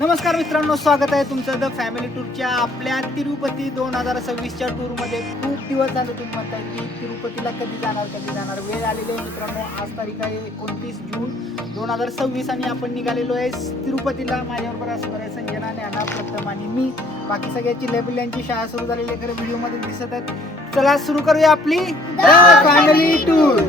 नमस्कार मित्रांनो, स्वागत आहे तुमचं द फॅमिली टूरच्या आपल्या तिरुपती 2026च्या टूरमध्ये. खूप दिवस झाले तुम्ही म्हणताय की तिरुपतीला कधी जाणार. वेळ आलेली आहे मित्रांनो. आज तारीख आहे 29 जून 2026 आणि आपण निघालेलो आहे तिरुपतीला. माझ्याबरोबर असणार आहे संजना, ज्ञाना, प्रथम आणि मी. बाकी सगळ्याची लेबल यांची शाळा सुरू झालेली आहे, खरं व्हिडिओमध्ये दिसत आहेत. चला सुरू करूया आपली the family tour.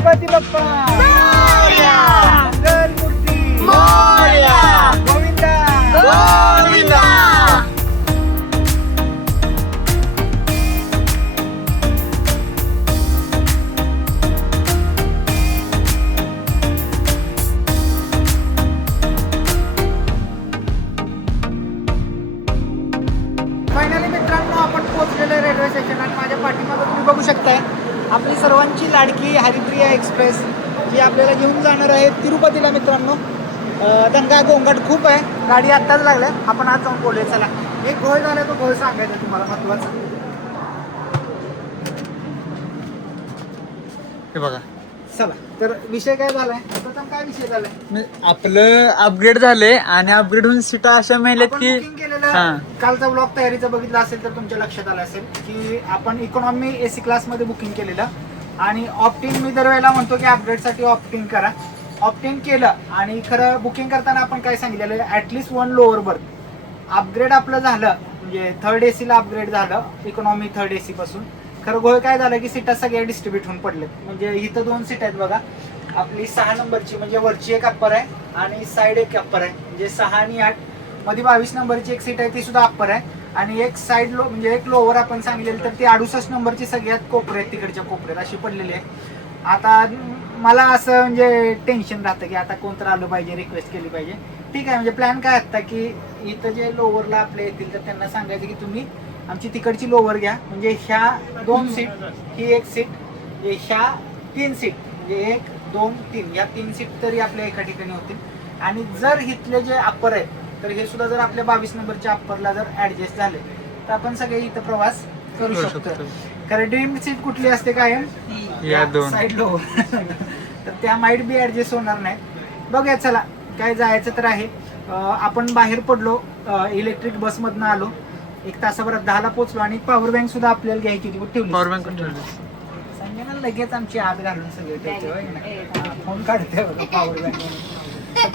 Ganpati Bappa Morya, Mangalmurti Morya, Govinda Govinda. Finally मित्रांनो आपण पोहोचलेलो आहे रेल्वे स्टेशन आणि माझ्या पाठीमागे तुम्ही बघू शकताय आपली सर्वांची लाडकी हरिप्रिया एक्सप्रेस जी आपल्याला घेऊन जाणार आहे तिरुपतीला. मित्रांनो दंगा गोंगाट खूप आहे, गाडी आत्ताच लागल्या. आपण आज जाऊन बोलूया. चला, एक घोळ झाला तो घोळ सांगायचा तुम्हाला महत्वाचं. हे बघा, चला तर विषय काय झालाय, प्रथम काय विषय झालाय, आपलं अपग्रेड झाले आणि अपग्रेड होऊन सीटा अशा मिळाल्यात आपण की बुकिंग केलेलं कालचा ब्लॉग तयारीचा बघितला असेल तर तुमच्या लक्षात आलं असेल की आपण इकॉनॉमी एसी क्लास मध्ये बुकिंग केलेलं. आणि ऑप्टिंग मी दरवेळेला म्हणतो की अपग्रेड साठी ऑप्टिंग करा. ऑप्टिंग केलं आणि खरं बुकिंग करताना आपण काय सांगितलेलं, ऍटलिस्ट 1 लोअर बर्थ. अपग्रेड आपलं झालं म्हणजे थर्ड एसीला अपग्रेड झालं, इकॉनॉमी थर्ड एसी पासून. खरं गोळ काय झालं की सीटा सगळ्या डिस्ट्रीब्यूट होऊन पडलेत. म्हणजे इथं 2 सीट आहेत बघा, आपली 6 नंबरची म्हणजे वरची एक अप्पर आहे आणि साईड एक अप्पर आहे. म्हणजे 6 आणि 8 मध्ये 22 नंबरची एक सीट आहे, ती सुद्धा अप्पर आहे. आणि एक साईड लो म्हणजे एक लोअर आपण सांगितलेलं तर ती 68 नंबरची सगळ्यात कोपऱ्यात, तिकडच्या कोपऱ्यात अशी पडलेली आहे. आता मला असं म्हणजे टेन्शन राहतं की आता कोणतं आलं पाहिजे, रिक्वेस्ट केली पाहिजे. ठीक आहे, म्हणजे प्लॅन काय असता की इथं जे लोअरला आपले येतील तर त्यांना सांगायचं की तुम्ही आमची तिकडची लोअर घ्या. म्हणजे ह्या 2 सीट, ही एक सीट, ह्या 3 सीट म्हणजे 1, 2, 3 या 3 सीट तरी आपल्या एका ठिकाणी होतील. आणि जर इथले जे अप्पर आहेत तर हे सुद्धा जर आपल्या 22 नंबरच्या अप्परला जर ऍडजस्ट झाले तर आपण सगळे इथं प्रवास करू शकतो. कारण ड्रीम सीट कुठली असते कायम या 2 साईड लोअर तर त्या माइट बी ऍडजस्ट होणार नाही. बघूया, चला काय जायचं तर आहे. आपण बाहेर पडलो, इलेक्ट्रिक बसमधनं आलो, 1 तासाभरात 10ला पोहोचलो. आणि पॉवर बँक सुद्धा आपल्याला घ्यायची होती, ठेवली पॉवर बँक संजना लगेच आमची आत घालून सगळे फोन काढते पॉवर बँक.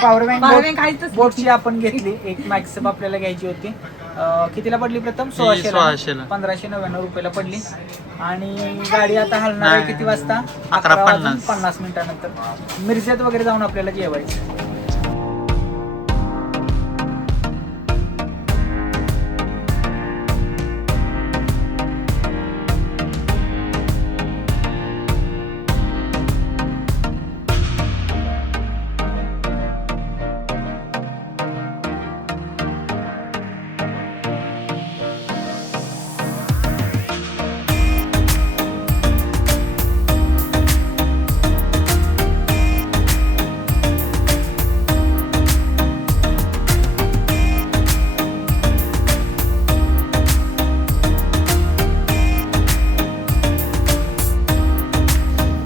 पॉवर बँक बोटची आपण घेतली. एक मॅक्सिमम आपल्याला घ्यायची होती. कितीला पडली प्रथम? 1600ला, 1599 रुपयाला पडली. आणि गाडी आता हलणार आहे किती वाजता? 11:50 मिनिटानंतर मिरजेत वगैरे जाऊन आपल्याला जेवायचं.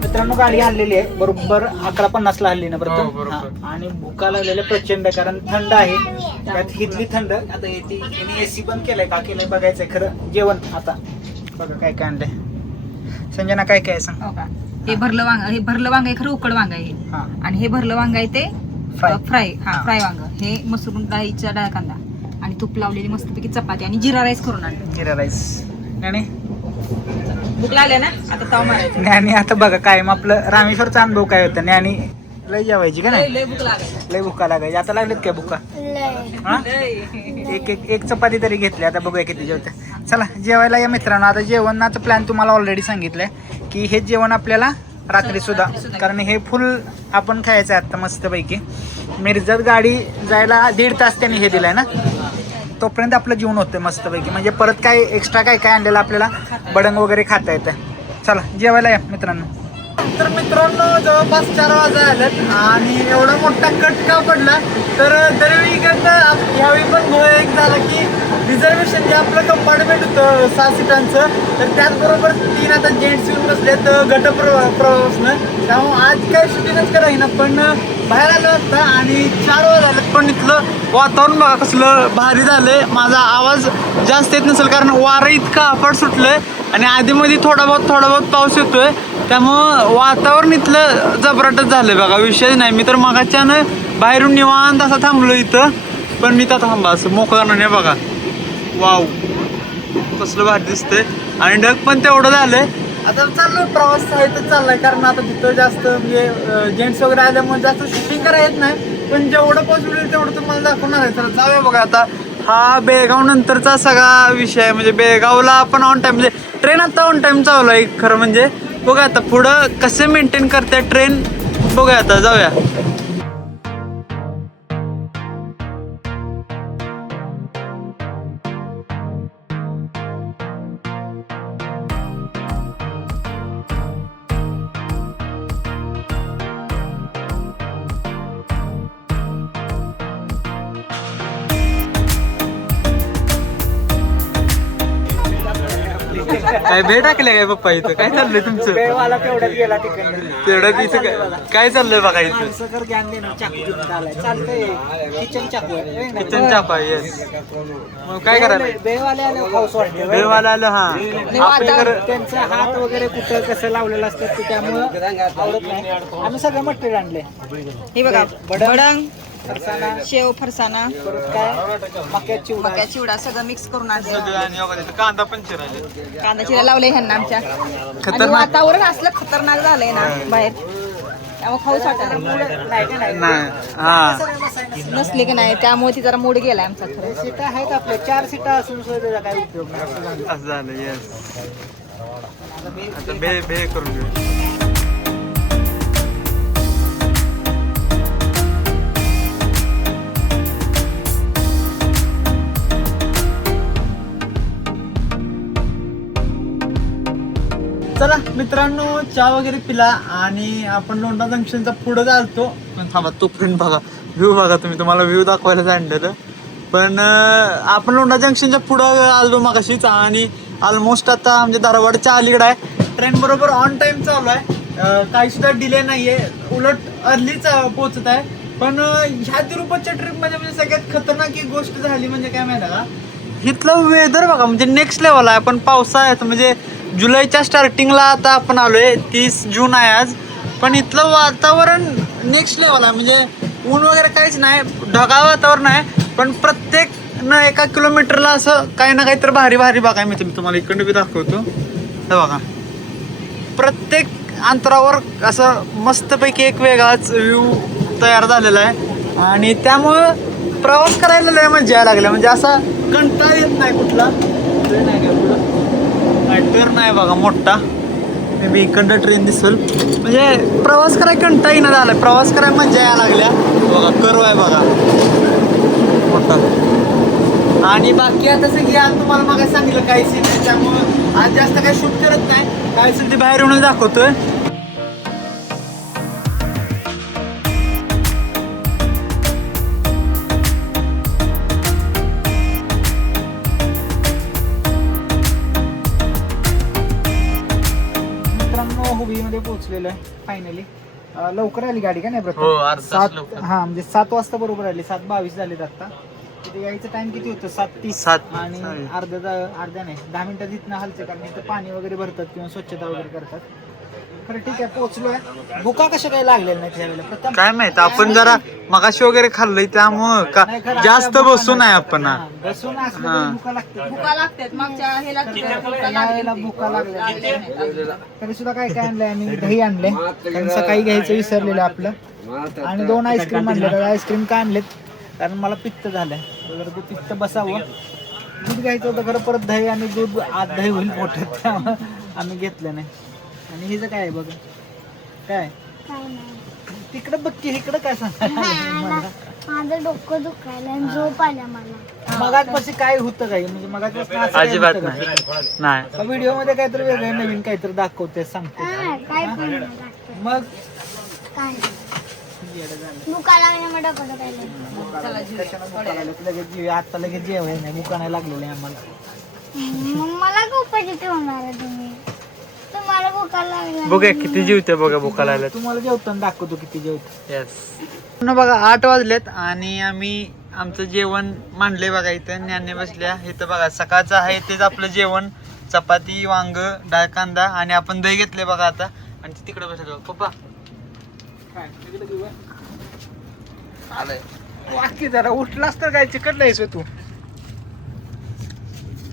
मित्रांनो गाडी हल्लेली आहे बरोबर 11:50ला हल्ली ना बरोबर. आणि भुका लागलेल्या प्रचंड, कारण थंड आहे त्यात हिथली थंड. आता येते एसी बंद केलाय का केलंय बघायचंय. खरं जेवण आता बघा काय काय आणलंय. संजना काय काय सांग. हे भरलं वांग, हे भरलं वांग आहे, खरं उकड वांग आहे. आणि हे भरलं वांग आहे ते फ्राय वांग. हे मसूर डाळीचा डाळ कांदा आणि तूप लावलेली मस्तपैकी चपाती आणि जिरा राईस करून आणले. जिरा राईस. आणि भूक लागल्या ना, आता ताव मारायचं. ज्ञानी आता बघा कायम आपलं रामेश्वरचा अनुभव काय होता. ज्ञानी लय जेवायची का नाही, लय भूक लागायची. लय भुका लागायची. आता लागलेत काय भुका? एक चपाती तरी घेतली. आता बघूया किती जेवते. चला जेवायला या मित्रांनो. आता जेवणाचा प्लॅन तुम्हाला ऑलरेडी सांगितलंय की हे जेवण आपल्याला रात्री सुद्धा, कारण हे फुल आपण खायचं आहे आता मस्तपैकी. मिरजत गाडी जायला 1.5 तास त्यांनी हे दिलाय ना, तोपर्यंत आपलं जेवण होतं मस्तपैकी. म्हणजे परत काय एक्स्ट्रा काय काय आणलेलं आपल्याला बडंग वगैरे खाता येतं. चला जेवायला या मित्रांनो. तर मित्रांनो जवळपास 4 वाजता आलेत आणि एवढा मोठा कट का पडला तर दरवेळी ह्यावेळी पण एक झाला की रिझर्वेशन जे आपलं कंपार्टमेंट होतं 6 सीटांचं तर त्याचबरोबर 3 आता जेंट्स येऊन बसलेत गट प्रवासनं. त्यामुळे आज काय शूटिंगच करायला पण बाहेर आलं होतं आणि 4 वाजता आलेत. पण इथलं वातावरण बघा कसलं भारी झालंय. माझा आवाज जास्त येत नसेल कारण वारं इतकं अफाट सुटलंय आणि आधीमध्ये थोडा बहुत पाऊस येतोय. त्यामुळं वातावरण इथलं जबराटच झालंय बघा, विषय नाही. मी तर मगाच्यानं बाहेरून निवांत असा थांबलो इथं, पण मी तर थांबा असं मोकळा नाही बघा. वाव कसलं भारी दिसतंय आणि ढग पण तेवढं झालंय. आता चाललोय प्रवास आहे तर चाललाय कारण आता तिथं जास्त म्हणजे जेंट्स वगैरे आल्यामुळे जास्त शूटिंग करायला येत नाही, पण जेवढं पॉसिबल होईल तेवढं तुम्हाला दाखवणार आहे. तर जाऊया बघा. आता हा बेळगाव नंतरचा सगळा विषय आहे. म्हणजे बेळगावला आपण ऑन टाइम म्हणजे ट्रेन आता ऑन टाइम चालू आहे खरं म्हणजे. बघा आता पुढं कसे मेंटेन करते ट्रेन बघूया. आता जाऊया. काय भेट टाकले काय पप्पा इथं? काय चाललंय तुमचं? बेळवाला तेवढ्यात गेला तिकडे. तेवढ्यात इथं काय चाललंय बघा इथं? सगळं ज्ञान देणं चाकू घेऊन आलाय. चालतंय किचन चाकू आहे. किचन चापा. येस. मग काय करायला बेळवाले आले हाऊस वाटते. बेळवाला आलं. हा आपल्याकडे त्यांचा हात वगैरे कुठं कसं लावलेलं असतं ते त्यामुळं आवडत नाही. आम्ही सगळं मटेरियल आणले. हे बघा बडंग, फरसाणा, शेव, फरसाणा, परत काय मक्याची चिवडा सगळं मिक्स करून आणलं. सगळं आणि बघा तिथं कांदा पण चिरायले. कांदा चिरा लावले ह्यांना आमच्या. आणि खतरनाक. वातावरण असलं खतरनाक झालंय ना बाहेर, त्यामुळे खाऊच वाटत नाही. हा नसले की नाही, त्यामुळे ती जरा मूड गेलाय आमचा खरं. सीटा आहेत आपल्या 4 सीटा असून सुद्धा त्याचा काय उपयोग नाही असं झालं. असं झालं. येस. आता बे करून घेऊ. चला मित्रांनो चहा वगैरे पिला आणि आपण लोंढा जंक्शनचा पुढं चालतो. पण थांबा तोपर्यंत बघा व्ह्यू बघा तुम्हाला व्ह्यू दाखवायला आणलेलं. पण आपण लोंढा जंक्शनच्या पुढं आलो मगाशीच आणि ऑलमोस्ट आता म्हणजे धारवाडच्या अलीकडे आहे. ट्रेन बरोबर ऑन टाइम चालू आहे. काही सुद्धा डिले नाहीये, उलट अर्लीच पोहोचत आहे. पण ह्या तिरुपतीच्या ट्रिपमध्ये म्हणजे सगळ्यात खतरनाक एक गोष्ट झाली म्हणजे काय माहिती का, इथलं वेदर बघा म्हणजे नेक्स्ट लेवल आहे. आपण पावसाळ्यात म्हणजे जुलैच्या स्टार्टिंगला आता आपण आलोय, 30 जून आहे आज. पण इथलं वातावरण नेक्स्ट लेवल आहे. म्हणजे ऊन वगैरे काहीच नाही, ढगाळ वातावरण आहे. पण प्रत्येक एका किलोमीटरला असं काही ना काही तर भारी भारी बघाय मी तुम्हाला इकडे बी दाखवतो. हे बघा प्रत्येक अंतरावर असं मस्तपैकी एक वेगळाच व्ह्यू तयार झालेला आहे. आणि त्यामुळं प्रवास करायला लय मजा यायला लागल्या. म्हणजे असा कंटाळा येत नाही कुठला. टर्न नाही बघा मोठा, मे बी इकडं ट्रेन दिसेल. म्हणजे प्रवास करायला कंटाळा येणं झालाय, प्रवास करायला मजा यायला लागल्या. बघा कर्व आहे बघा मोठा. आणि बाकी आता सगळी आज तुम्हाला मग सांगितलं काही सीन आहे, त्यामुळं आज जास्त काही शूट करत नाही. काय सीन ते बाहेर येऊनच दाखवतोय. हुबळीमध्ये पोहोचलेलो आहे फायनली. लवकर आली गाडी का नाही हो, प्रथम? अर्धा तास 7 लवकर. हा म्हणजे 7 वाजता बरोबर आली. 7:22 झालेत आता. तिथे यायचं टाइम किती होतं? 7:30. 7. आणि अर्ध्या नाही 10 मिनिटात इथनं हलते कारण इथं पाणी वगैरे भरतात किंवा स्वच्छता वगैरे करतात. खरं ठीक आहे पोहोचलोय. भुका कशा काही लागलेल्या नाही त्यावेळेला प्रथम काय माहित, आपण जरा मगाशी वगैरे खाल्लंय त्यामुळं का नाही, खरं जास्त आता बसू भुका नाही नाही. आपण. हा, बसून असलं तरी भुका लागते. भुका लागतात मागच्या ह्याला यावेळेला भुका लागल्या. तरी सुद्धा काय काय आणलंय आम्ही दही आणले कारण सकाळी घ्यायचं विसरलेलं आपलं. आणि 2 आईस्क्रीम आणले. आईस्क्रीम का आणलेत कारण मला पित्त झालंय, जर ते पित्त बसावं. दूध घ्यायचं होतं खरं, परत दही आणि दूध आत दही होईल पोटात, त्यामुळे आम्ही घेतलं नाही. आणि हिचं काय आहे बघा, काय तिकडं बघ की इकडं काय सांगा. माझं डोकं दुखायला आणि झोप आल्या मला. मगाचपासून काय होतं काही म्हणजे मगाचपासून असं काय अजिबात होतं नाही. का? नाही व्हिडिओ मध्ये काहीतरी वेगळं नवीन काहीतरी दाखवते सांगते. काय पण मग काय येडं झालं. दुखा लागले मग डोकं दुखायला. चला जेवूया. कशाला भुका लागल्यात? लगेच जेवूया. आता लगेच जेवायला नाही, भुका नाही लागलेली आम्हाला. मग मला खूपच ठेवणार आहे तुम्ही. तुम्हाला भुका लागल्या. बघा किती जीवते बघा भुका लागल्यात. तुम्हाला जेवताना दाखवतो किती जेवतो. येस बघा 8 वाजलेत आणि आम्ही आमचं जेवण मांडले बघा इथं. ज्ञाने बसल्या इथं बघा. सकाळचं आहे तेच आपलं जेवण. चपाती, वांग, डाळ कांदा आणि आपण दही घेतले बघा आता. आणि तिकडे बसले बघा पप्पा. काय तिकडे जेवूया? आलंय वाकी जरा उठलास तर काय चिकटलायस तू.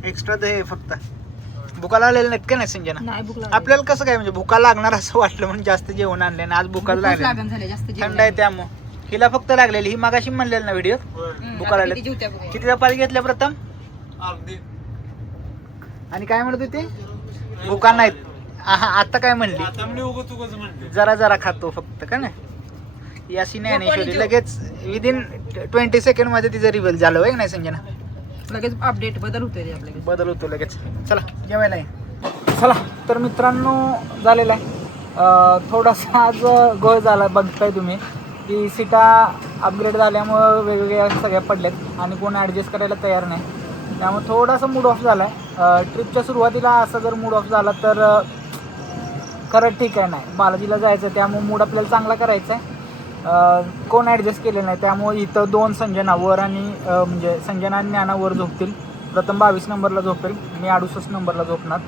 एक्स्ट्रा दही आहे फक्त. भुका लागलेल्या नाहीत का नाही संजना? नाही भूक लागली. आपल्याला कसं काय म्हणजे भुका लागणार असं वाटलं म्हणून जास्त जेवण आणलं आणि आज भुका भूकच लागली. लागण झाली जास्त जेवण. थंड आहे त्यामुळं. हिला फक्त लागलेली. ही मागाशी म्हणलेली ना व्हिडिओ भुका आता लागल्या. किती जेवत्या बघूया. किती चपाती घेतल्या प्रथम अर्धी. आणि काय म्हणत होते? भुका नाहीत. आता काय म्हणली? आता मी उगाच उगाच म्हणते. जरा जरा खातो फक्त का नाही. याशी ज्ञानेश्वरी लगेच विदिन 20 सेकंड मध्ये तिचं रिव्हील झालं होय नाही संजना? लगेच अपडेट बदल होतोय आपल्याला. बदल होतो लगेच. चला जेवायला ये. चला तर मित्रांनो झालेला आहे थोडासा आज गोळ झाला. बघताय तुम्ही की सीटा अपग्रेड झाल्यामुळं वेगवेगळ्या सगळ्या पडल्यात आणि कोण ॲडजस्ट करायला तयार नाही. त्यामुळे थोडासा मूड ऑफ झाला आहे. ट्रिपच्या सुरुवातीला असा जर मूड ऑफ झाला तर खरं ठीक आहे. नाही बालाजीला जायचं त्यामुळे मूड आपल्याला चांगला करायचा आहे. कोण ॲडजस्ट केलेलं नाही त्यामुळे इथं 2 संजना वर आणि म्हणजे संजना आणि ज्ञाना वर झोपतील. प्रथम 22 नंबरला झोपेल, मी 68 नंबरला झोपणार.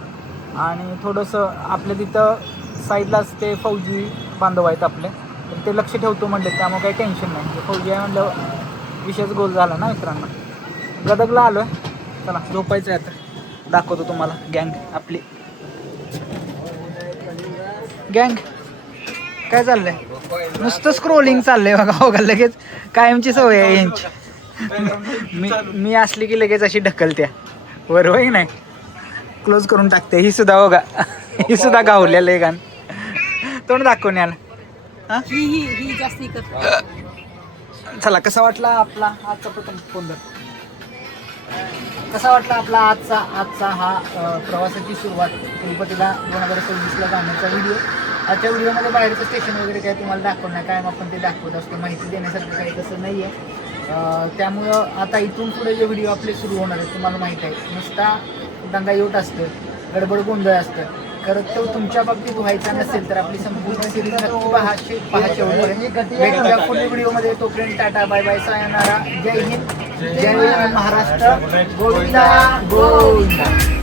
आणि थोडंसं आपल्या तिथं साईडलाच ते फौजी बांधव आहेत आपले, तर ते लक्ष ठेवतो म्हणले त्यामुळे काही टेन्शन नाही. ते फौजी आहे म्हणलं विशेष गोल झाला ना मित्रांनो. गदगला आलो आहे. चला झोपायचं आहे आता. दाखवतो तुम्हाला गँग आपली. गँग काय चाललंय? नुसतं स्क्रोलिंग चाललंय बघा. बघा लगेच कायमची सवय आहे यांची. मी असली की लगेच अशी ढकलत्या वर होय नाही, क्लोज करून टाकते. ही सुद्धा बघा, ही सुद्धा गावलेलं आहे गाण. तोंड दाखवून याला. हा ही जास्त ही करते. चला कसा वाटला आपला आजचा प्रथम फोन? कसा वाटला आपला आजचा हा प्रवासाची सुरुवात तिरुपतीला 2026ला जाण्याचा व्हिडिओ. आजच्या व्हिडिओमध्ये बाहेरचं स्टेशन वगैरे काय तुम्हाला दाखवलं नाही, काय आपण ते दाखवत असतो. माहिती देण्यासारखं काही तसं नाही आहे. त्यामुळं आता इथून पुढे जे व्हिडिओ आपले सुरू होणार आहेत तुम्हाला माहीत आहे, नुसता दंगायोट असतं, गडबड गोंधळ असतं. खरं तो तुमच्या बाबतीत व्हायचा नसेल तर आपली संपूर्ण सिरीज नक्की पहा शेवटपर्यंत. भेटूया पुढील व्हिडिओमध्ये. तोपर्यंत टाटा बाय बाय, सायनारा. जय हिंद, जय महाराष्ट्र. गोविंदा गोविंदा.